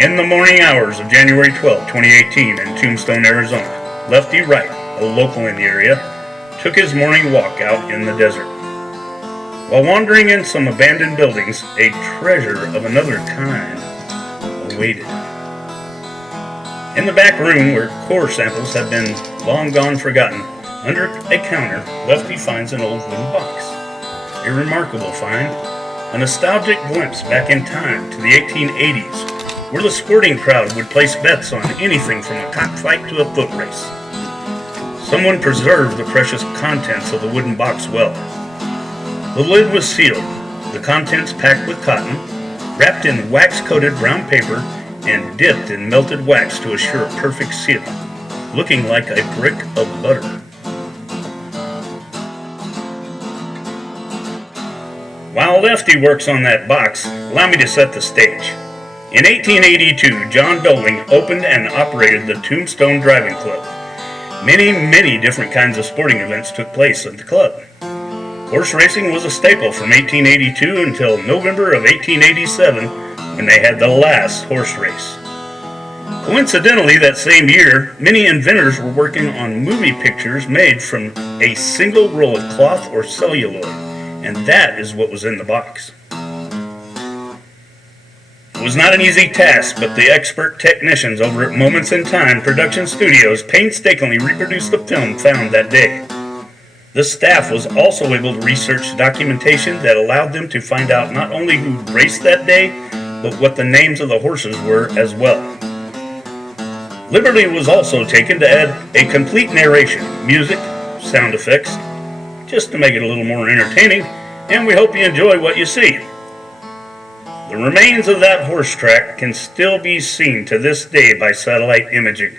In the morning hours of January 12, 2018 in Tombstone, Arizona, Lefty Write, a local in the area, took his morning walk out in the desert. While wandering in some abandoned buildings, a treasure of another kind awaited. In the back room where core samples have been long gone forgotten, under a counter, Lefty finds an old wooden box. A remarkable find, a nostalgic glimpse back in time to the 1880s, where the sporting crowd would place bets on anything from a cockfight to a foot race. Someone preserved the precious contents of the wooden box well. The lid was sealed, the contents packed with cotton, wrapped in wax-coated brown paper, and dipped in melted wax to assure a perfect seal, looking like a brick of butter. While Lefty works on that box, allow me to set the stage. In 1882, John Doling opened and operated the Tombstone Driving Club. Many different kinds of sporting events took place at the club. Horse racing was a staple from 1882 until November of 1887, when they had the last horse race. Coincidentally, that same year, many inventors were working on movie pictures made from a single roll of cloth or celluloid, and that is what was in the box. It was not an easy task, but the expert technicians over at Moments in Time Production Studios painstakingly reproduced the film found that day. The staff was also able to research documentation that allowed them to find out not only who raced that day, but what the names of the horses were as well. Liberty was also taken to add a complete narration, music, sound effects, just to make it a little more entertaining, and we hope you enjoy what you see. The remains of that horse track can still be seen to this day by satellite imaging.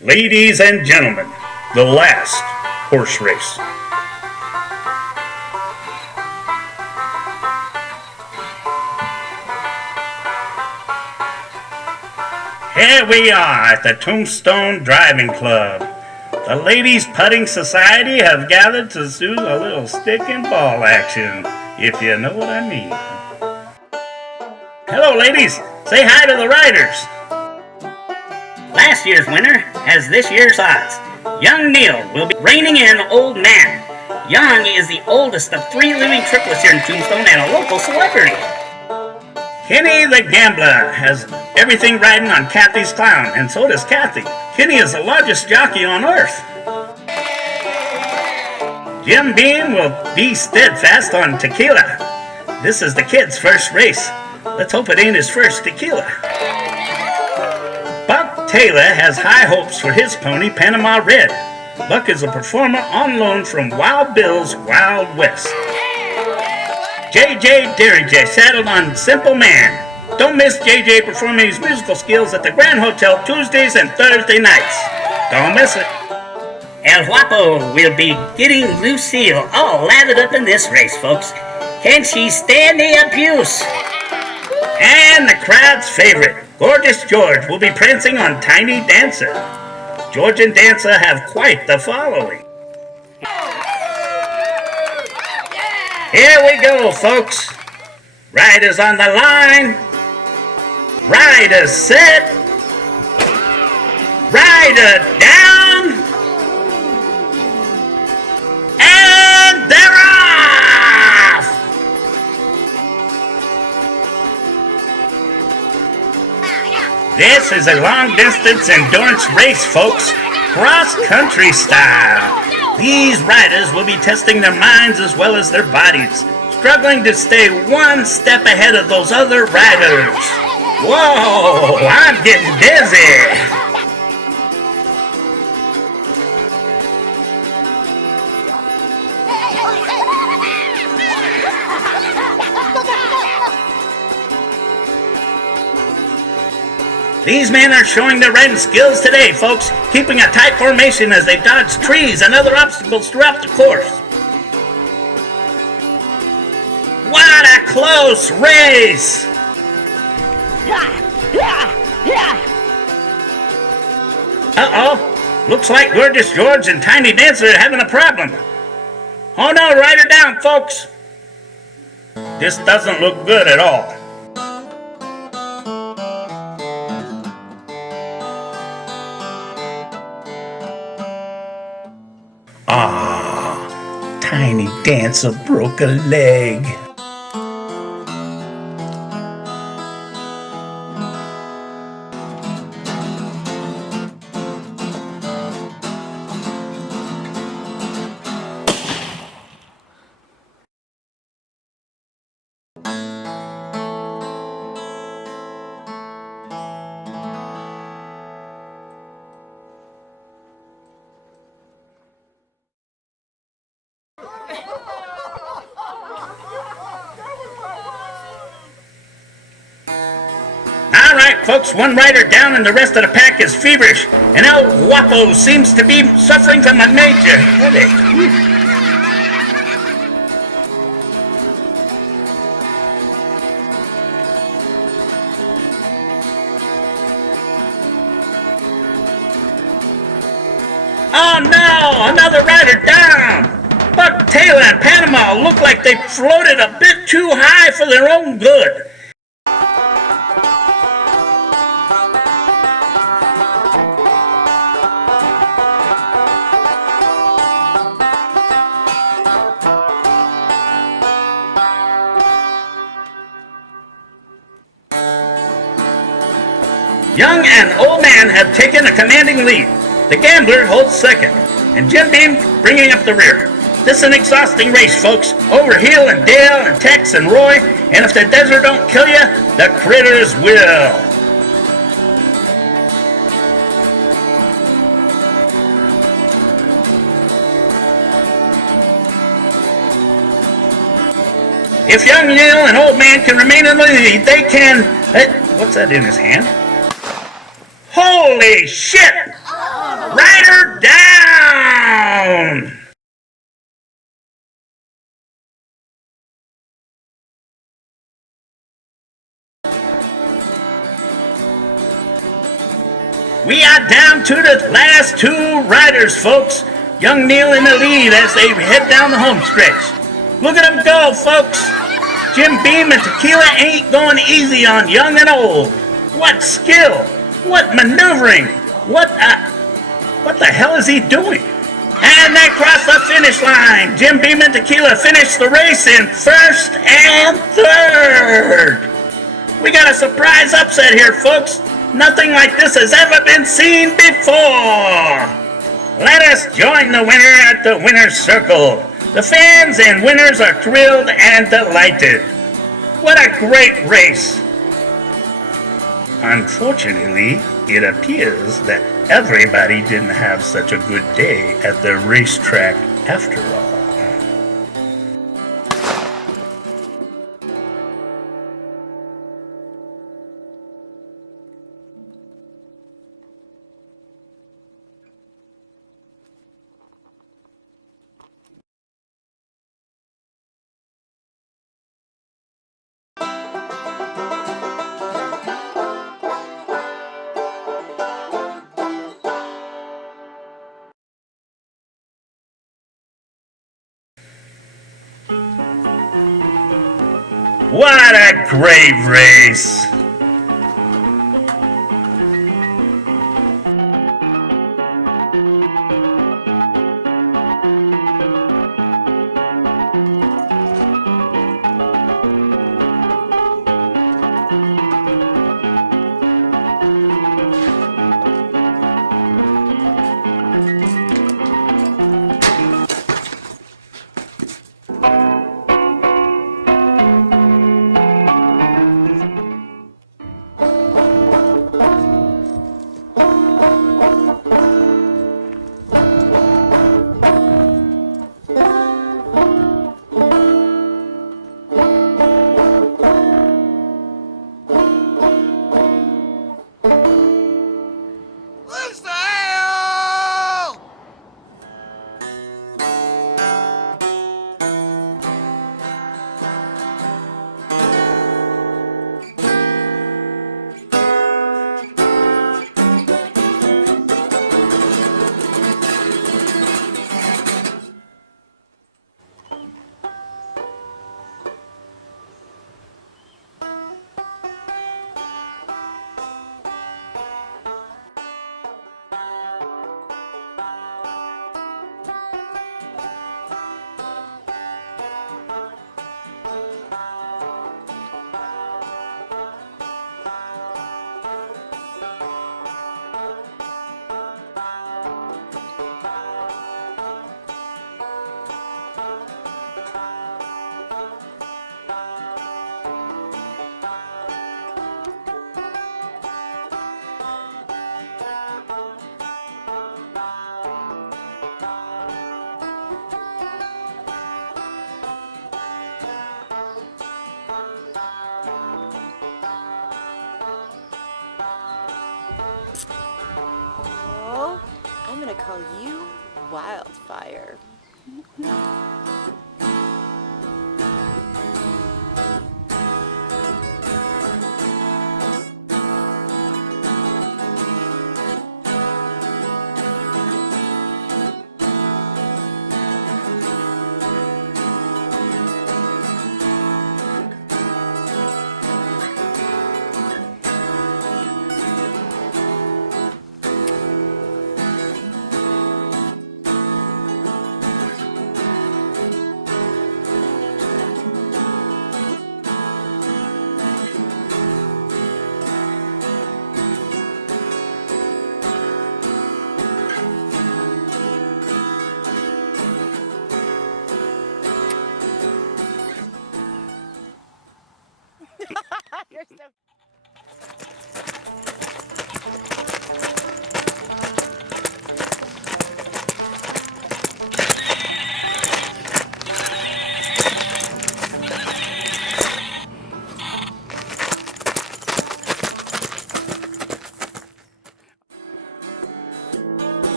Ladies and gentlemen, the last horse race. Here we are at the Tombstone Driving Club. The Ladies Putting Society have gathered to do a little stick and ball action, if you know what I mean. Hello, ladies. Say hi to the riders. Last year's winner has this year's odds. Young Neil will be reining in Old Man. Young is the oldest of 3 living triplets here in Tombstone and a local celebrity. Kenny the Gambler has everything riding on Kathy's Clown, and so does Kathy. Kenny is the largest jockey on earth. Jim Beam will be steadfast on Tequila. This is the kid's first race. Let's hope it ain't his first tequila. Buck Taylor has high hopes for his pony, Panama Red. Buck is a performer on loan from Wild Bill's Wild West. JJ Derringer settled on Simple Man. Don't miss JJ performing his musical skills at the Grand Hotel Tuesdays and Thursday nights. Don't miss it. El Guapo will be getting Lucille all lathered up in this race, folks. Can she stand the abuse? And the crowd's favorite, Gorgeous George, will be prancing on Tiny Dancer. George and Dancer have quite the following. Here we go, folks. Riders on the line. Riders set. Rider down. And they're off! This is a long-distance endurance race, folks. Cross-country style. These riders will be testing their minds as well as their bodies, struggling to stay one step ahead of those other riders. Whoa, I'm getting dizzy. These men are showing their riding skills today, folks, keeping a tight formation as they dodge trees and other obstacles throughout the course. What a close race! Uh-oh, looks like Gorgeous George and Tiny Dancer are having a problem. Oh no, ride her down, folks. This doesn't look good at all. tiny dance of broke a leg. Alright, folks, one rider down and the rest of the pack is feverish, and El Guapo seems to be suffering from a major headache. Oh no! Another rider down! Buck Taylor and Panama look like they floated a bit too high for their own good. Young and Old Man have taken a commanding lead. The Gambler holds second, and Jim Beam bringing up the rear. This is an exhausting race, folks. Over Hill and Dale and Tex and Roy, and if the desert don't kill you, the critters will. If Young Neil and Old Man can remain in the lead, they can... what's that in his hand? Holy shit! Rider down! We are down to the last two riders, folks. Young Neil in the lead as they head down the home stretch. Look at them go, folks. Jim Beam and Tequila ain't going easy on young and old. What skill! What maneuvering! What the hell is he doing? And they cross the finish line. Jim Beam and Tequila finished the race in first and third. We got a surprise upset here, folks. Nothing like this has ever been seen before. Let us join the winner at the winner's circle. The fans and winners are thrilled and delighted. What a great race. Unfortunately, it appears that everybody didn't have such a good day at the racetrack after all. What a great race! Oh, I'm gonna call you Wildfire.